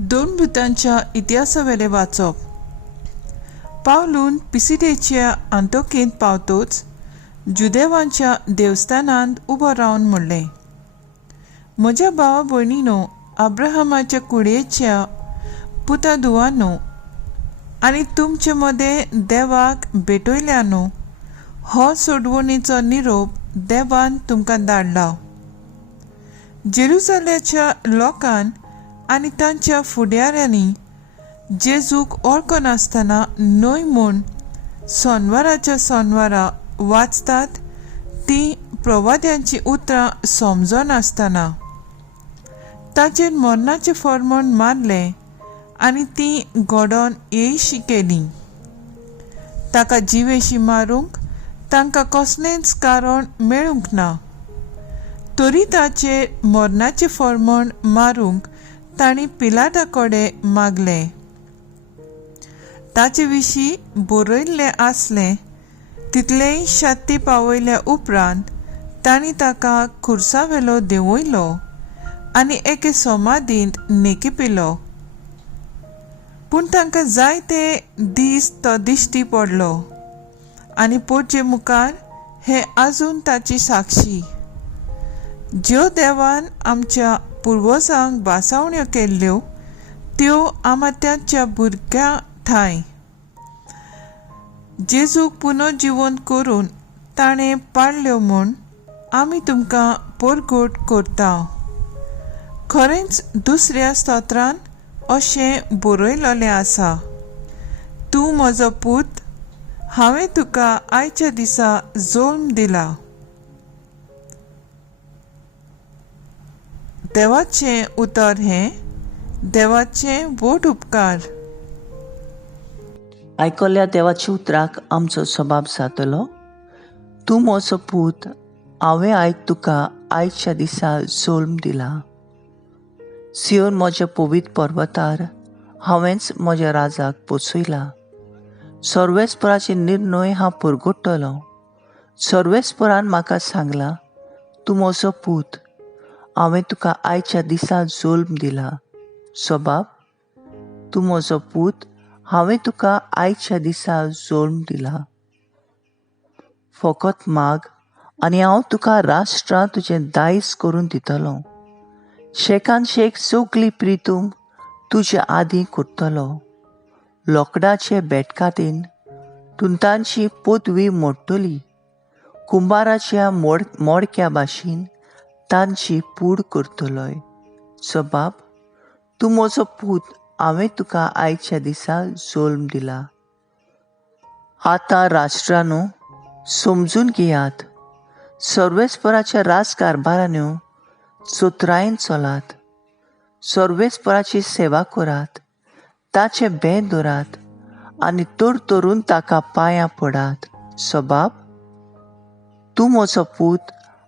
दोन भुतांच्या इतिहासावेले वाचप. पावलून पिसिडेच्या आंतोकेंत पावतोच जुदेवांच्या देवस्थानांत उबो रावन म्हणलें, म्हज्या भावा भयणीनो, अब्राहमाच्या कुडयेच्या पुता धुवानो आनी तुमचे मदें देवाक भेटयल्यानो, हो सोडवणीचो निरोप देवान तुमकां धाडला. जेरुसलेमच्या लोकान आनी तांच्या फुडाऱ्यांनी जेजूक वळखनासतना न्हय म्हूण सोनवाराच्या सोनवारा वाचतात ती प्रवाद्यांची उतरां समजनासतना ताचेर मरणाचें फर्मोण मारलें आनी ती घडोवन येयशी केली. ताका जिवेशी मारूंक तांकां कसलेंच कारण मेळूंक ना. तरी ताचेर मरणाचें फर्मोण मारूंक तांणी पिलाता कडेन मागलें. ताचे विशीं बरयल्लें आसलें तितलेय शात्ती पावयल्या उपरांत तांणी ताका खुर्सावेलो देंवयलो आनी एके समाधींत नेकिपिलो. पूण तांकां जायते दीस तो दिश्टी पडलो आनी पोटचे मुखार हे आजून ताची साक्षी. ज्यो देवान आमच्या पुर्वजांक बासावण्यो केल्ल्यो त्यो आमात्याच्या भुरग्यां थाय. जेजूक पुनर्जिवंत करून ताणें पाडल्यो म्हूण आमी तुमकां परगट करता. खरेंच दुसऱ्या स्तोत्रान अशें बरयलोलें आसा, तूं म्हजो पूत, हांवें तुका आयच्या दिसा जल्म दिला. देवाचें उतर हें, देवाचें व्हड उपकार. आयकल्ल्या देवाच्या उतराक आमचो सबाब जातलो. तूं म्हजो पूत, हांवें आयज तुका आयच्या दिसा जल्म दिला. सियोन म्हज्या पवित्र पर्वतार हांवेंच म्हज्या राजाक पोसयला. सर्वेस्पराचे निर्णय हांव परगट्टलो. सर्वेस्परान म्हाका सांगला, तूं म्हजो पूत, हांवें तुका आयच्या दिसा जल्म दिला. सबाब, तूं म्हजो पूत, हांवें तुका आयच्या दिसा जल्म दिला. फकत माग आनी हांव तुका राष्ट्रां तुजें दायज करून दितलो. शेकान शेक सगली प्रितूम तुजे आदीं करतलो. लोकडाचे बेटकातीन तुंतांची पदवी मोडटली. कुंभाराच्या मोडक्या भाशेन तांची पूड करतलोय. सबाब, तूं म्हजो पूत, हांवें तुका आयच्या दिसा जल्म दिला. आतां राष्ट्रांनो, समजून घेयात. सर्वेस्पराच्या राजकारभारांनी चतुरायेन चलात. सर्वेस्पराची सेवा करात, ताचे भें धरात आनी तरतरून ताका पांयां पडात. सबाब, तूं म्हजो पूत,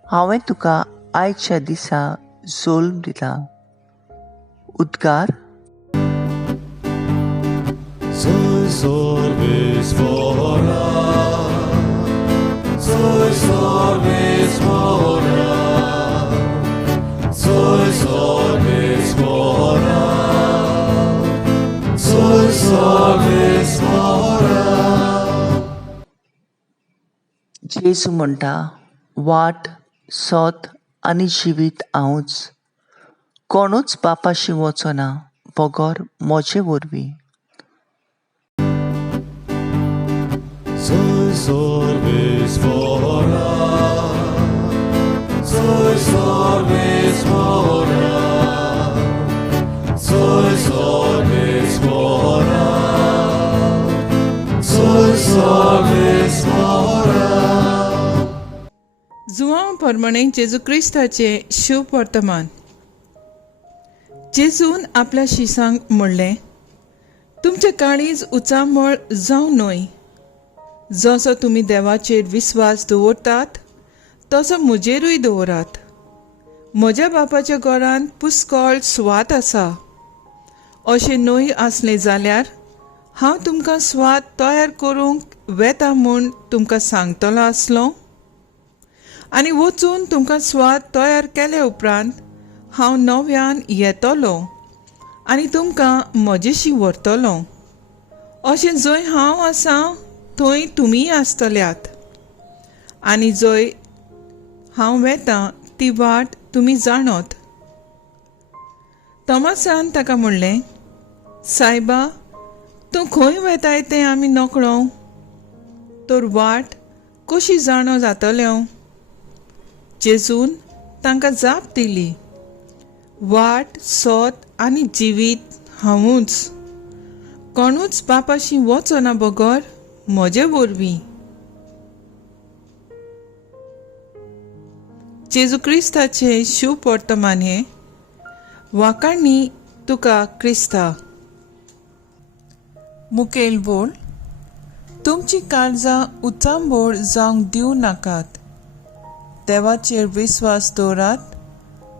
हांवें तुका आयच्या दिसा जल्म दिला. उद्गार. Soy sorbesvara, soy sorbesvara, soy sorbesvara, soy sorbesvara. जेजू म्हणटा, वाट, सोत आनी जिवीत हांवूच. कोणूच बापाशी वचना बगोर म्हजे वरवीं. Soy sorbesvara, soy sorbesvara, soy sorbesvara, soy sorbesvara. जुवां प्रमाणे जेजू क्रिस्ताचे शुभ वर्तमान. जेजून आपल्या शिसांक म्हणलें, तुमचे काळीज उचांबळ जावं न्हय. जसो तुमी देवाचेर विस्वास दवरतात तसो म्हजेरूय दवरात. म्हज्या बापाच्या घरांत पुष्कळ स्वात आसा. अशें न्हय आसलें जाल्यार हांव तुमकां स्वात तयार करूंक वेता म्हूण तुमकां सांगतलो आसलो. आनी वचून तुमकां स्वात तयार केले उपरांत हांव नव्यान येतलो आनी तुमकां म्हजेशी व्हरतलो. अशें जंय हांव आसां थंय तुमीय आसतल्यात. आनी जंय हांव वेतां ती वाट तुमी जाणोत. तोमासान ताका म्हणलें, सायबा, तूं खंय वेताय तें आमी नकळो, तर वाट कशी जाणो जातल्यो? जेजून तांकां जाप दिली, वाट, सोत आनी जिवीत हांवूच. कोणूच बापाशी वचना बगर म्हजे वरवीं. जेजू क्रिस्ताचे शिव वर्तमान हे वाकाणणी तुका क्रिस्ता. मुखेल बोल, तुमची काळजां उचांबोळ जावंक दिवं नाकात. देवाचेर विस्वास दवरात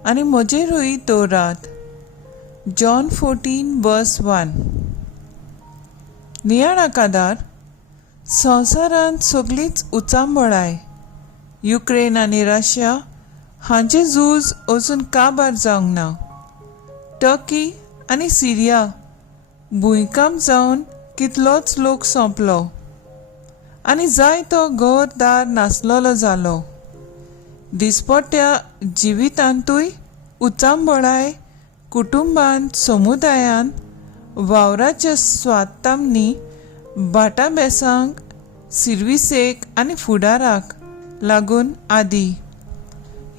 आनी म्हजेरूय दवरात. जॉन 14:1. नियाळाकादार, संवसारांत सगळीच उचांबळाय. युक्रेन आनी रशिया हांचें झूज अजून काबार जावंक ना. टर्की आनी सिरिया भुंयकांप जावन कितलोच लोक सोंपलो आनी जायतो घर दार नासलोलो जालो. दिसपट्ट्या जिवितांतूय उचांबळाय, कुटुंबांत, समुदायान, वावराच्या स्वार्थांनी, भाटां बेसांक, सिर्विसेक आनी फुडाराक लागून आदी.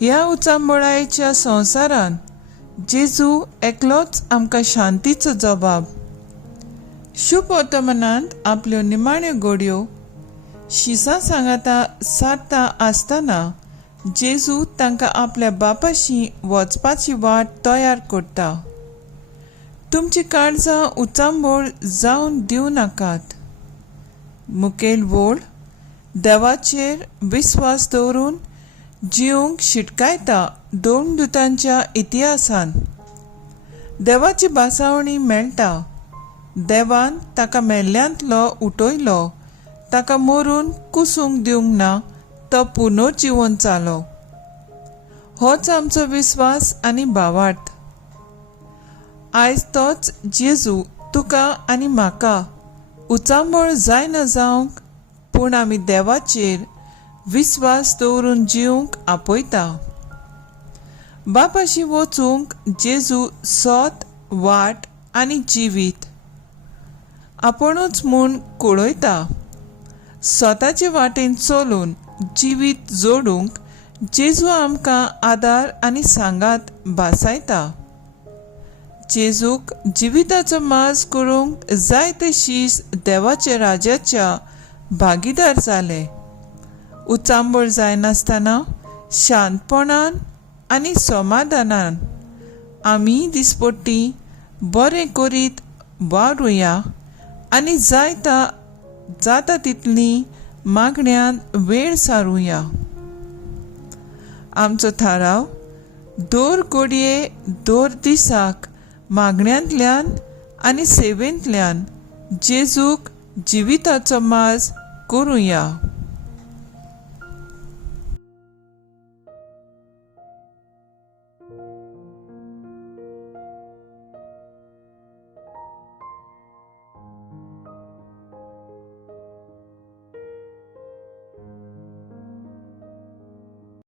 ह्या उचांबळायेच्या संवसारान जेजू एकलोच आमकां शांतीचो जबाब. शुभ वर्तमानांत आपल्यो निमाण्यो घडयो शिसां सांगाता सारता आसतना जेजू तांकां आपल्या बापाशी वचपाची वाट तयार करता. तुमची काळजां उचांबोळ जावन दिवं नाकात. मुखेल बोल, देवाचेर विस्वास दवरून जिवंक शिटकायता दोन दुतांच्या इतिहासान. देवाची बासावणी मेळटा. देवान ताका मेल्ल्यांतलो उठयलो, ताका मरून कुसूंक दिवंक ना, तो पुनर्जिवन जालो. होच आमचो विस्वास आनी भावार्थ. आयज तोच जेजू तुका आनी म्हाका उचांबळ जायना जावंक, पूण आमी देवाचेर विस्वास दवरून जिवंक आपयता. बापाशी वचूंक जेजू सोत, वाट आनी जिवीत आपुणूच म्हूण कळयता. स्वताचे वाटेन चलून जिवीत जोडूंक जेजू आमकां आदार आनी सांगात भासायता. जेजूक जिविताचो माज करूंक जायते शीस देवाच्या राज्याच्या भागीदार जाले. उचांबळ जायनासतना शांतपणान आनी समाधानान आमी दिसपट्टी बरें करीत वावरुया आनी जाता तितली मागण्यांत वेळ सारुया. आमचो थाराव दर घडये दर दिसाक मागण्यांतल्यान आनी सेवेंतल्यान जेजूक जिविताचो माज करुया.